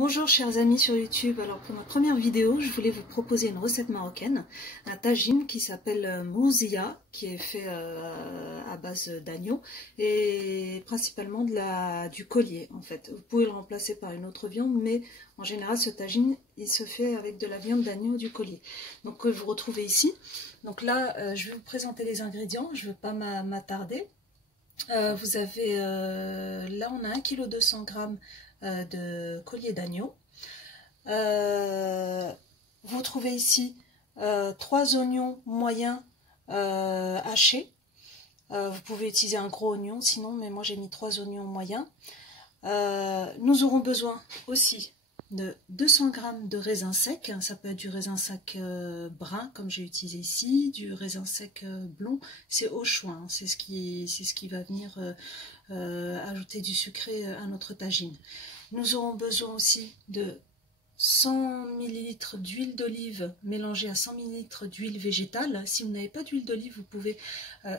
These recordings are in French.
Bonjour chers amis sur YouTube, alors pour ma première vidéo je voulais vous proposer une recette marocaine, un tagine qui s'appelle mouzia, qui est fait à base d'agneau et principalement du collier en fait. Vous pouvez le remplacer par une autre viande, mais en général ce tagine il se fait avec de la viande d'agneau du collier. Donc que vous retrouvez ici. Donc là je vais vous présenter les ingrédients, je ne veux pas m'attarder. Vous avez là on a 1,2 kg de collier d'agneau. Vous trouvez ici 3 oignons moyens hachés. Vous pouvez utiliser un gros oignon sinon, mais moi j'ai mis 3 oignons moyens. Nous aurons besoin aussi de 200 g de raisin sec, ça peut être du raisin sec brun comme j'ai utilisé ici, du raisin sec blond, c'est au choix, hein, c'est ce qui va venir ajouter du sucré à notre tagine. Nous aurons besoin aussi de 100 ml d'huile d'olive mélangée à 100 ml d'huile végétale. Si vous n'avez pas d'huile d'olive, vous pouvez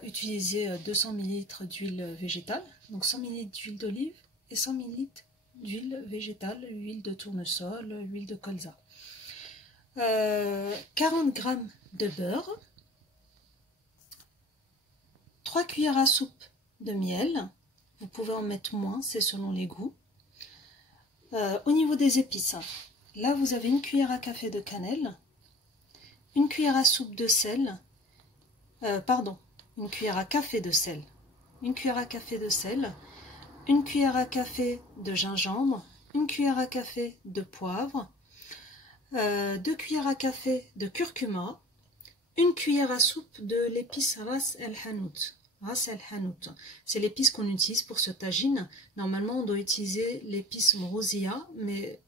utiliser 200 ml d'huile végétale, donc 100 ml d'huile d'olive et 100 ml d'huile végétale, huile de tournesol, huile de colza. 40 g de beurre, 3 cuillères à soupe de miel, vous pouvez en mettre moins, c'est selon les goûts. Au niveau des épices, là vous avez une cuillère à café de cannelle, une cuillère à soupe de sel, une cuillère à café de sel, une cuillère à café de sel, une cuillère à café de gingembre, une cuillère à café de poivre, 2 cuillères à café de curcuma, une cuillère à soupe de l'épice ras el hanout. Ras el hanout, c'est l'épice qu'on utilise pour ce tagine. Normalement, on doit utiliser l'épice mouzia, mais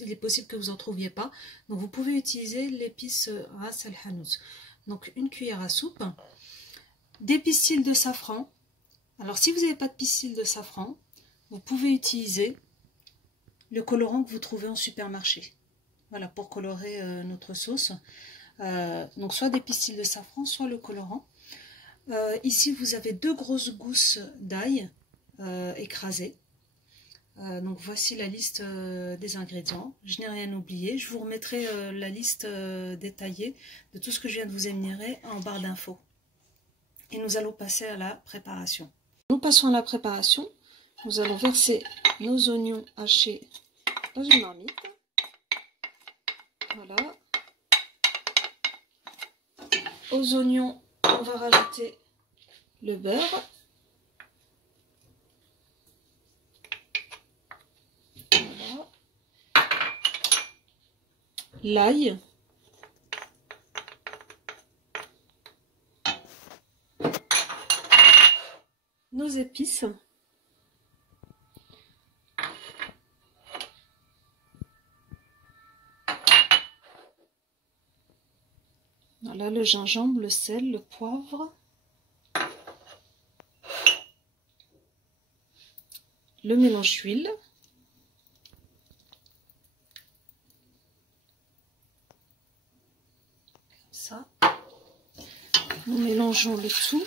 il est possible que vous n'en trouviez pas. Donc, vous pouvez utiliser l'épice ras el hanout. Donc, une cuillère à soupe. Des pistils de safran. Alors, si vous n'avez pas de pistils de safran, vous pouvez utiliser le colorant que vous trouvez en supermarché. Voilà, pour colorer notre sauce. Donc, soit des pistils de safran, soit le colorant. Ici, vous avez 2 grosses gousses d'ail écrasées. Donc, voici la liste des ingrédients. Je n'ai rien oublié. Je vous remettrai la liste détaillée de tout ce que je viens de vous énumérer en barre d'infos. Et nous allons passer à la préparation. Nous passons à la préparation. Nous allons verser nos oignons hachés dans une marmite. Voilà. Aux oignons, on va rajouter le beurre. Voilà. L'ail. Nos épices. Voilà, le gingembre, le sel, le poivre. Le mélange d'huile. Comme ça. Nous mélangeons le tout.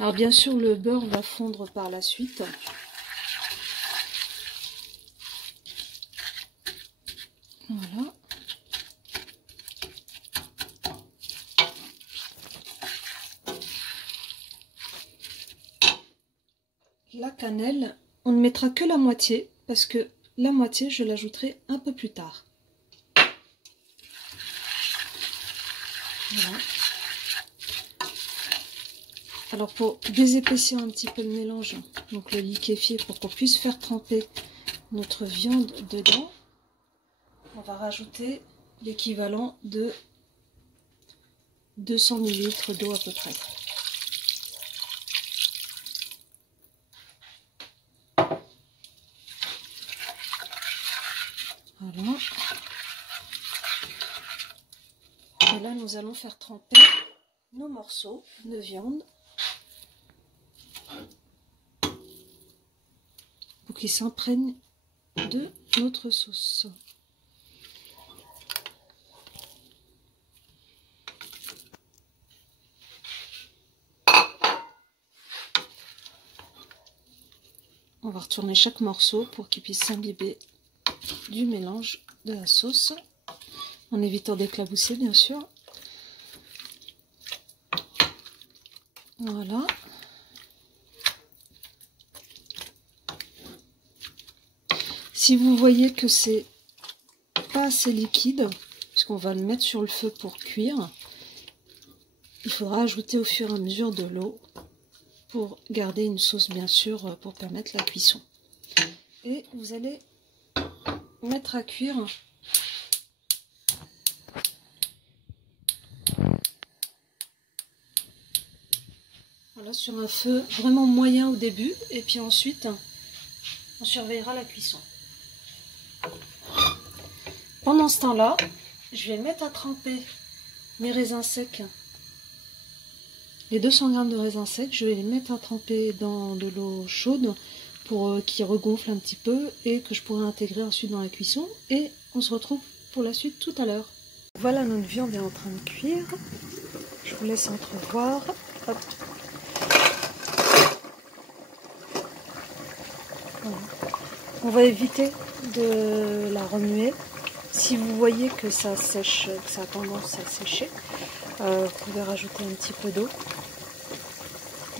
Alors bien sûr, le beurre va fondre par la suite. Voilà. La cannelle, on ne mettra que la moitié parce que la moitié, je l'ajouterai un peu plus tard. Voilà. Alors pour désépaissir un petit peu le mélange, donc le liquéfier pour qu'on puisse faire tremper notre viande dedans, on va rajouter l'équivalent de 200 ml d'eau à peu près. Voilà. Et là, nous allons faire tremper nos morceaux de viande pour qu'ils s'imprègnent de notre sauce. On va retourner chaque morceau pour qu'il puisse s'imbiber du mélange de la sauce, en évitant d'éclabousser bien sûr. Voilà. Si vous voyez que c'est pas assez liquide, puisqu'on va le mettre sur le feu pour cuire, il faudra ajouter au fur et à mesure de l'eau pour garder une sauce bien sûr pour permettre la cuisson. Et vous allez mettre à cuire voilà, sur un feu vraiment moyen au début, et puis ensuite on surveillera la cuisson. Pendant ce temps-là, je vais mettre à tremper mes raisins secs. Les 200 g de raisins secs, je vais les mettre à tremper dans de l'eau chaude pour qu'ils regonflent un petit peu et que je pourrai intégrer ensuite dans la cuisson. Et on se retrouve pour la suite tout à l'heure. Voilà, notre viande est en train de cuire. Je vous laisse entrevoir. Hop. Voilà. On va éviter de la remuer. Si vous voyez que ça sèche, que ça a tendance à sécher, vous pouvez rajouter un petit peu d'eau.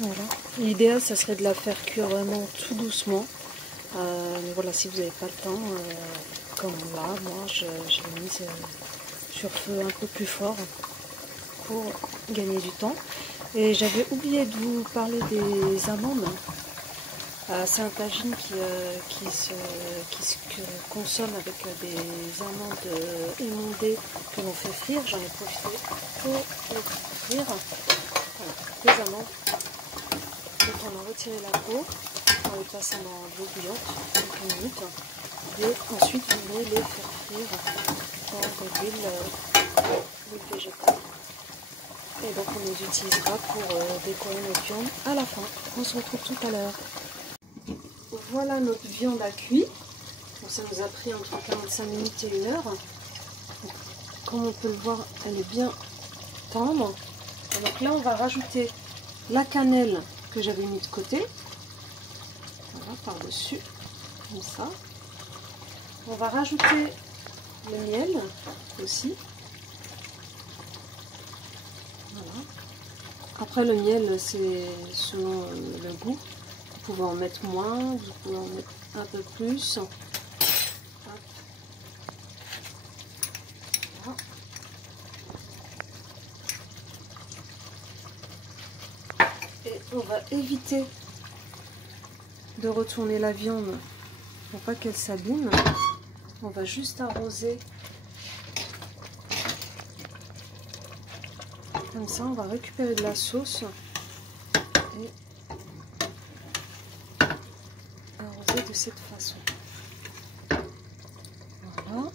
Voilà. L'idéal, ça serait de la faire cuire vraiment tout doucement. Mais voilà, si vous n'avez pas le temps, comme là, moi, je l'ai mise sur feu un peu plus fort pour gagner du temps. Et j'avais oublié de vous parler des amandes. C'est un tagine qui se consomme avec des amandes émondées que l'on fait frire. J'en ai profité pour les frire. Voilà, des amandes. Donc on a retiré la peau, on les passe dans l'eau bouillante, quelques minutes. Et ensuite vous venez les faire frire dans de l'huile végétale. Et donc on les utilisera pour décorer notre viande à la fin. On se retrouve tout à l'heure. Voilà, notre viande a cuit. Bon, ça nous a pris entre 45 minutes et 1 heure. Donc, comme on peut le voir, elle est bien tendre. Et donc là, on va rajouter la cannelle que j'avais mis de côté. Voilà, par-dessus, comme ça. On va rajouter le miel aussi. Voilà. Après, le miel, c'est selon le goût. Vous pouvez en mettre moins, vous pouvez en mettre un peu plus. Voilà. Et on va éviter de retourner la viande pour pas qu'elle s'abîme. On va juste arroser. Comme ça, on va récupérer de la sauce et arroser de cette façon. Voilà.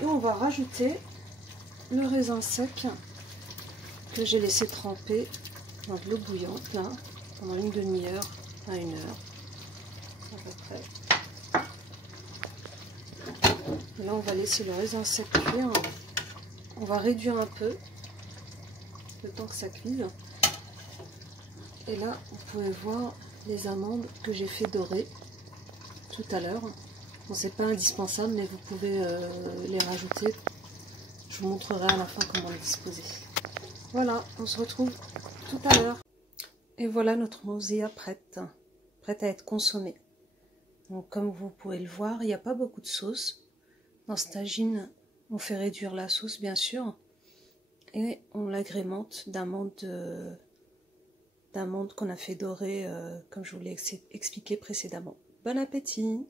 Et on va rajouter le raisin sec que j'ai laissé tremper dans de l'eau bouillante là, pendant une demi-heure à 1 heure à peu près. Là on va laisser le raisin sec cuire. On va réduire un peu le temps que ça cuise. Et là vous pouvez voir les amandes que j'ai fait dorer tout à l'heure. Bon, c'est pas indispensable, mais vous pouvez les rajouter. Je vous montrerai à la fin comment les disposer. Voilà, on se retrouve tout à l'heure. Et voilà notre mozilla prête à être consommée. Donc comme vous pouvez le voir, il n'y a pas beaucoup de sauce. Dans ce tagine, on fait réduire la sauce bien sûr. Et on l'agrémente d'amandes qu'on a fait dorer, comme je vous l'ai expliqué précédemment. Bon appétit!